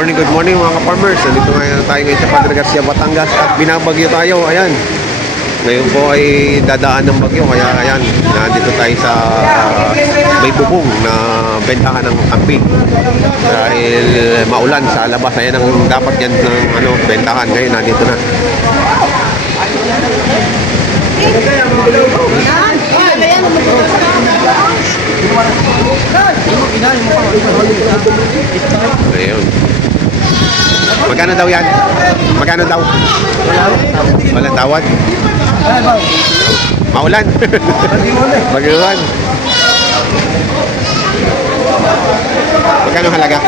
good morning mga ka-farmers. Nandito ngayon tayo ngayon sa Padre Garcia, Batangas at binabagyo tayo. Ayan. Ngayon po ay dadaan ng bagyo. Kaya ayan, nandito tayo sa may bubong na bentahan ng amping. Dahil maulan sa labas. Ayan ang dapat yan ng bentahan. Ngayon nandito na. Ayun. Magkano daw yan? Magkano daw? Walang tawad? Maulan? Bagyuan. Magkano halaga?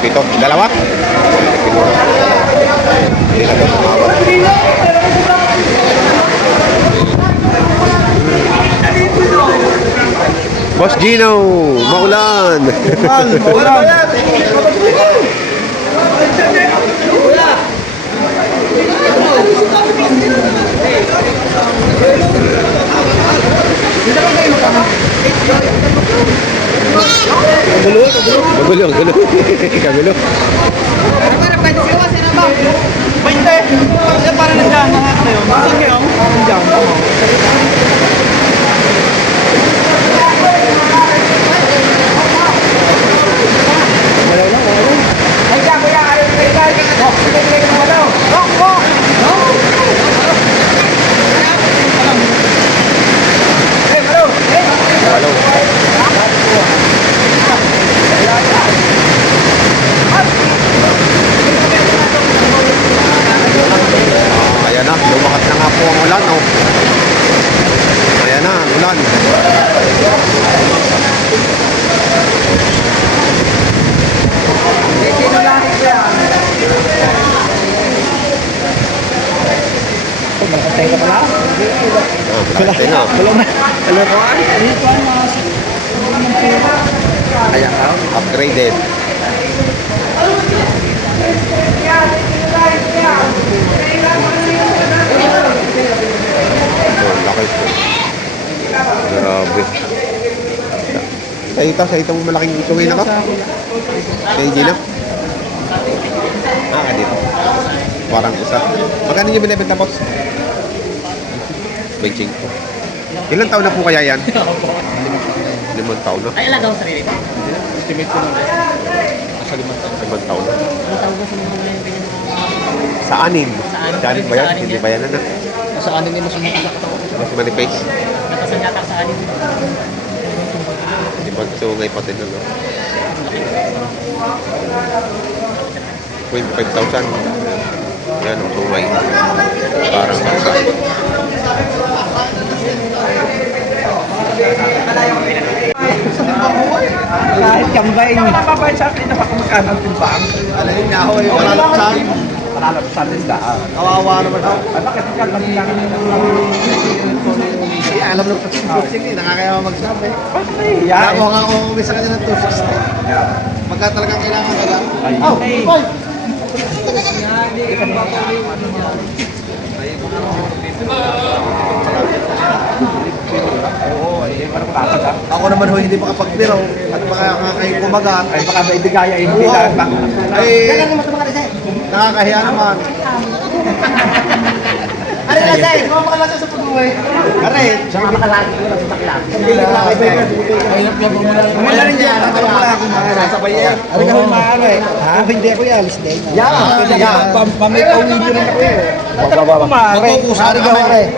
Pito. Dalawa? Hindi na daw tumawad. Boss Gino, maulan. Maulan. Kagulo. Kagulo. Para nandiyan mga kayo. Saan kayo? Nandiyan. Ayan na, lumakas na nga po ang ulan. Oh. Ayan na, ulan. Malakatay ka pala? Malakatay na. Ayan na, upgraded. Laki po. Grabe. Sa itong malaking sungay na ka? Kaya Gina? Dito. Parang isa. Magkano niyo binibenta, boss? 25. Ilang taon na po kaya yan? 5 taon na. Ay, ilan daw sarili ko? Estimate ko lang. Nasa 5 taon. 5 taon na. Ang tawag ko sa mga ganyan. Sa anim. Sa anim ba yan? Hindi ba yan na? Nasa 6 din mas mga katawan ko. Mas manifest. Natasan yata sa anin. Hindi magsungay pa din ano. 25,000. Yan ang sungay. Parang bangka. Kahit kambay. Hindi naman mababay sa akin na pakumagkano ang timbang. Alam niya ako yung malalapsan. Malalapsan din daan. Kawawa naman ako. Bakit ka lang lang Alam mo sa puting nakakaya magsabi. yan. Ako nga ako uwi sa kanya ng 260. Magka talagang kailangan ka lang. Boy! Ako naman ho hindi makapagpiraw at baka kayo kumagat. Ay, baka may bigaya yung bilang. Ay, nakakahiya naman. Ano na sa'yo? Sumama ka lang sa pag-uwi. Aray! Saka makalagi ko lang sa takla. Hindi lang kaibigan. Wala rin dyan. Wala akong makasasabay yan. Ano kami maaari? Ha? Hindi ako yalis din. Yan! Pamay-pawin nyo rin ako eh. Maaari. Makukusari ka ako eh.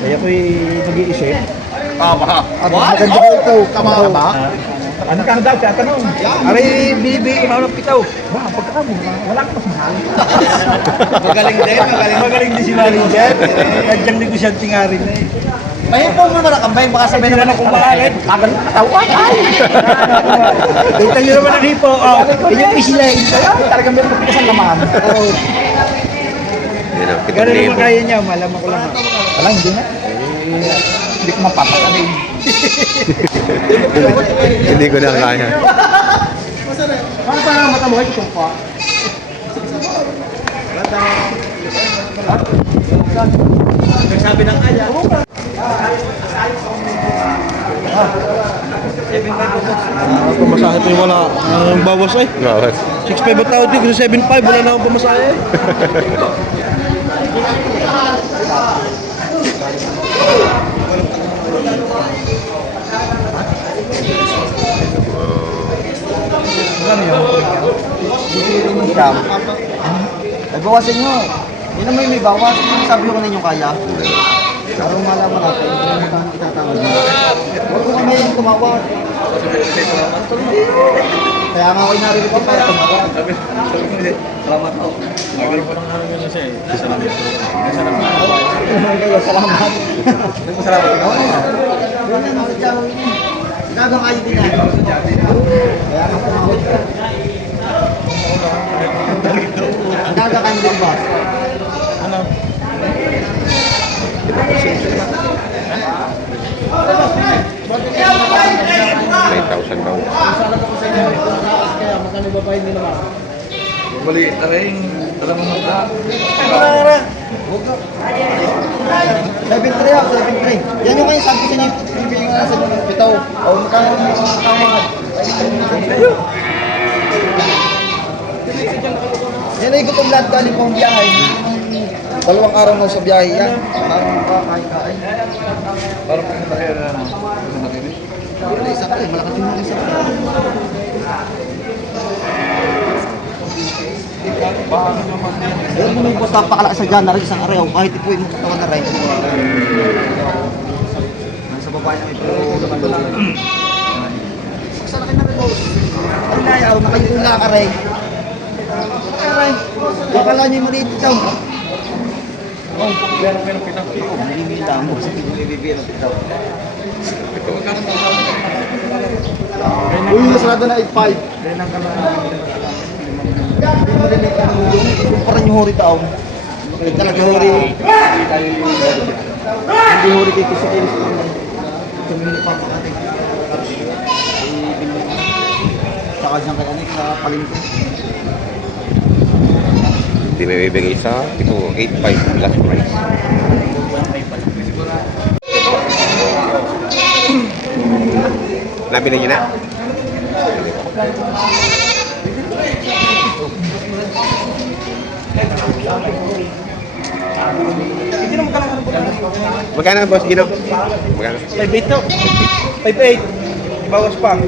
Kaya ako'y nag-iisip. Tama. At maganda ko ito. Tama ka ba? Ano ka daw? Kaya tanong. Aray, bibi, ikaw ng pitaw. Wow, pagkakamo, wala ka mas mahal. Magaling din. Magaling din si Manager. Kadyang negosyante nga rin eh. Mahipon mo na nakambay. Baka sabihin naman Kung bakit, kagal katawan. Ay! Kita nyo naman ang hipo. Inyong isilayin. Talagang may pagkas ang laman. Yan ang Ganun naman 5,000. kaya niya, malaman ko lang. Wala, hindi na. Hindi ko mapapakanin. Hindi ko na kaya. Paano pa naman mata mo? Ito pa. Nagsabi ng kaya. Pamasahe pa yung wala. Ang bawas ay. Bakit? 6.5 ang tawad yun kasi 7.5. Wala na akong pamasahe. Ikaw. Ay, bawasin nyo. Yun naman yung may bawas. Sabi ko ninyo kaya. Para malaman natin kung ano ang itatawag nyo. Huwag ko kami yung tumawag. Kaya nga ako inarinig ko para tumawag. Salamat po. Salamat. Salamat. Gagang kayo din yan. Kaya nga tumawag ka. Gagang din ba? Ano? 9,000 daw. Maliit na rin. Alam mo mga. 7-3 ako, 7-3. Yan yung kayo sabi ko niya, ibigay nga sa mga bitaw. O, magkano yung mga kamad. Yan ay gutom lahat galing pang biyahe. 2 araw na sa biyahe yan. Parang makakain-kain. Parang pinatahir na naman. Wala isa ka eh, malakas yung mga isa ka. Alam mo may boss napakalakas sa dyan na rin isang araw. Kahit ipuin mo katawan na rin. Nasa babae na ito. Sana kayo na rin boss. Ang layaw, nakayula ka rin. Aray, bakala niyo yung maliit ikaw. Oh, meron kayo ng pitang kilo. Binibila mo sa binibila ng pitaw. Uy, nasarado na 8.5. Kumpara niyo hori tao. Hindi talaga hori. Hindi hori kay Kusikiris. Tumili pa pakating. Saka dyan kay Anik sa palingko. Hindi may bibigay sa ito 8,500 last price. Nabili niyo na? Magkano boss Gino? Magkano? 5.8 to. 5.8. Bawas pa.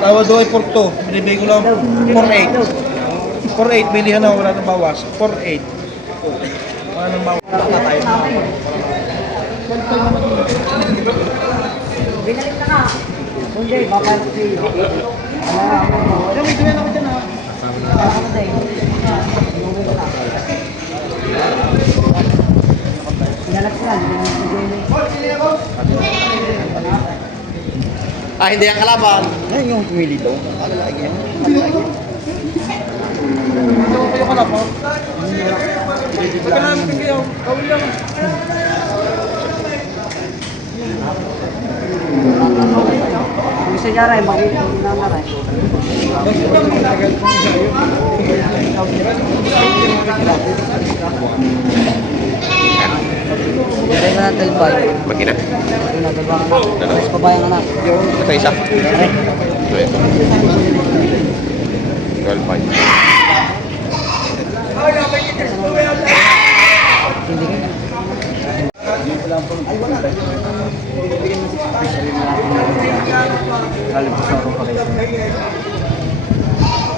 Tawad doon ay 4.2. Binibigay ko lang 4.8. 4.8. Bilihan na wala nang bawas. 4.8. Wala nang bawas. Binalik na ka. Hindi, papayag ko sa'yo. Alam mo, ituloy ako dyan ha. Pinalak sila. Hindi ang kalaban. Yan yung pumili daw. Kalalagi yan. Kayo ka na po. Pagka namin kayo. Kawin lang. Gusto niya rin, makikita na rin. Kaya na natin ba? Magkina? Tapos pabayang anak. Ito isa? Ito ito. 12,500. Hindi ka. Ay, wala. Alam ko sa ako pa kayo.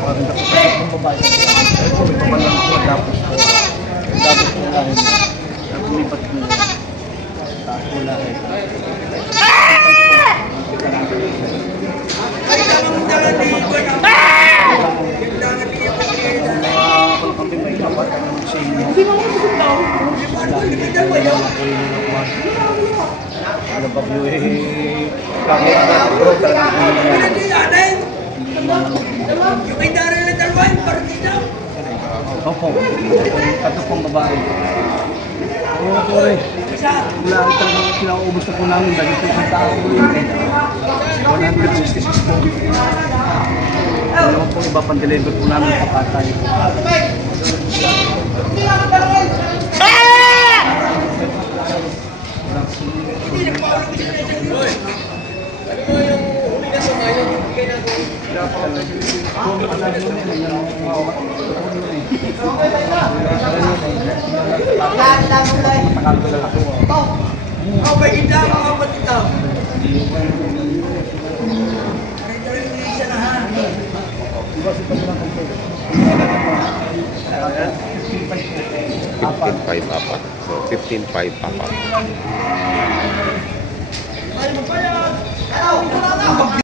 Parang dapat sa babae. May papalang ko tapos ko lang. Lumipat ko. Wala rin. Alam ba view eh? Opo, ito pong babae. Oo, sorry. Wala rin talagang kinaubos na po namin dahil po sa tao po yun. 166 po. Ano naman pong iba pang deliver po namin pakatay. Hindi $15,500 apat. So, $15,500 apat.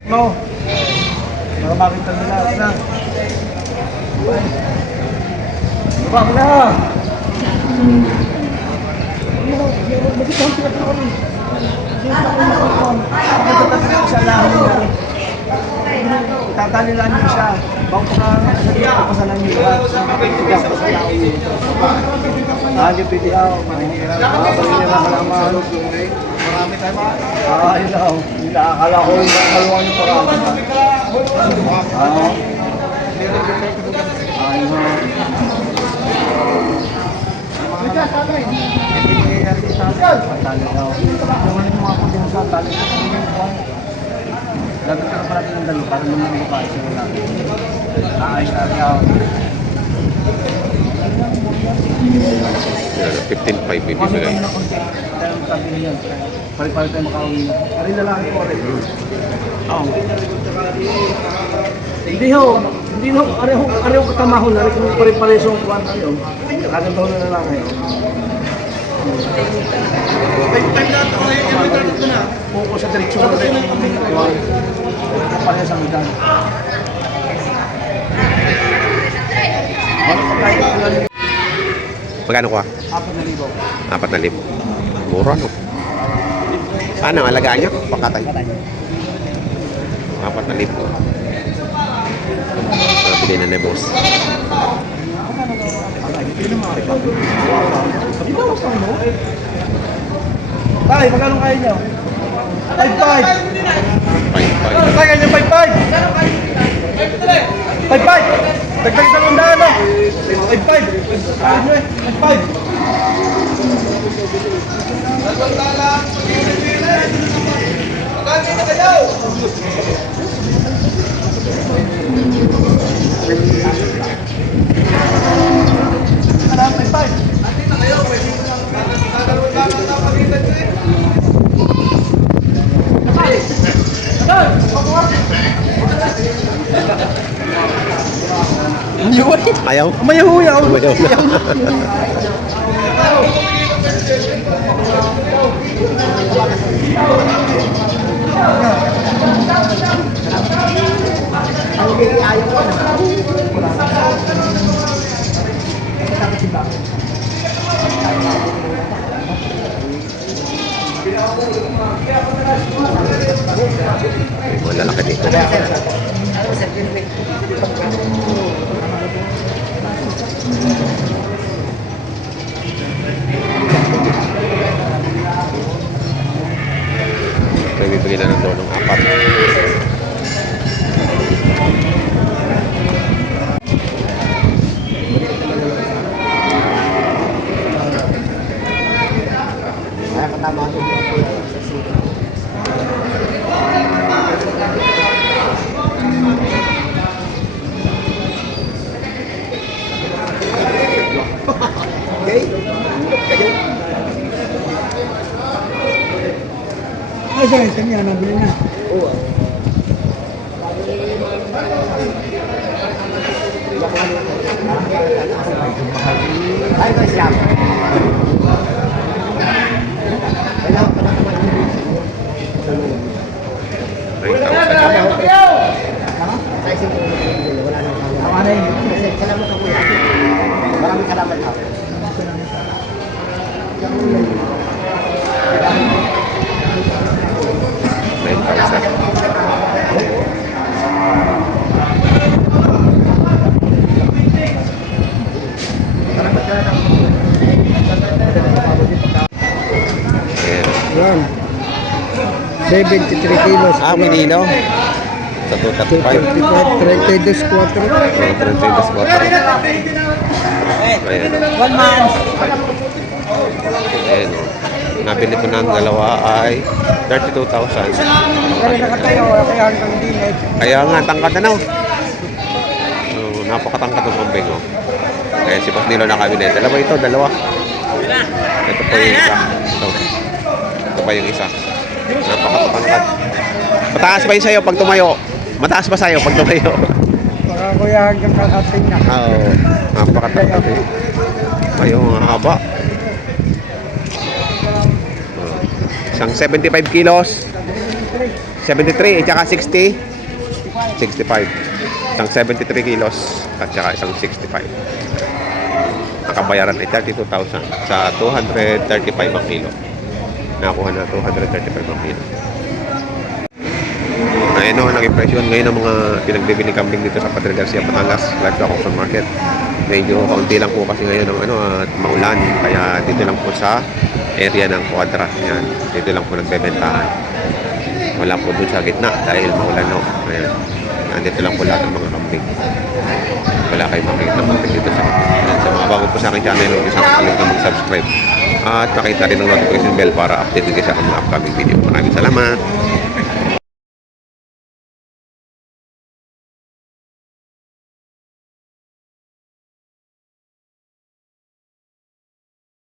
No. Para makita nila na. Bak na. Tatalilan niyo siya. Bago ka pasalan niyo lahat. Lagi pwede ako. Marami tayo mga. Yun lang. Akala ko yung kaluan yung parami. Dapat ka pala ng dalo para naman mga pa isa lang. Ayos na ako. Yan, $15,500 bibigay. Pari-pari tayo makauwi. Pari na lang ito rin. Hindi ho. Hindi ho. Areho katamahon na rin kung pari-pareso ang kuwan tayo. Kagandaw na lang ngayon. Focus sa direksyon na rin. Parehas ang ikan. Magkano ko? 4,000. 4,000. Mura, no? Paano ang alagaan niya? Pakatay. 4,000. Nabili na ni boss. Tay, magkano kaya niyo? 5,500. 5,500. Kaya niyo 5,500? 5,500. Dagdag sa lundaan, no? 5,500. 5,500. Ayaw? Mayaw yaw. Ayaw na. Wala laki dito. May bibigyan na ng doon ng 4. Ay, sorry, kanya, nabili na. Oo. Ay, guys, yan. Maraming salamat ako. Yan. 73 kilos. Minino. Sa 235. 32 4. 32 quarter. Ayan. 1 month. Ayan. Nabili ko ng dalawa ay 32,000. Kaya nakatayo, kaya hanggang din eh. Kaya nga, tangkad na no. So, napakatangkad ng kambing, oh. Kaya si Boss Nilo nakabili. Dalawa ito, dalawa. Ito po yung isa. Ito pa yung isa. Napakatangkad. Mataas ba yun sa'yo pag tumayo? Mataas ba sa'yo pag tumayo? Baka kuya hanggang kalating na. Oo. Napakatangkad eh. Ayun, ang haba. Isang 75 kilos. 73 at saka 60. 65. Isang 73 kilos at saka isang 65. Nakabayaran ay 32,000 sa 235 ang kilo. Nakuha na 235 ang kilo. Ayun o, naging presyo ngayon ang mga pinagbibili kambing dito sa Padre Garcia, Batangas, Livestock Auction Market. Medyo kaunti lang po kasi ngayon ang at maulan, kaya dito lang po sa area ng Quadra. Yan, dito lang po nagbebentahan. Wala po doon sa gitna dahil maulan no. Ayan, nandito lang po lahat ng mga kambing. Wala kayong makikita kambing dito sa ayan, sa mga bago po sa aking channel, huwag isang kalimutan mag-subscribe at pakita rin ang notification bell para update din kayo sa mga upcoming video. Maraming salamat!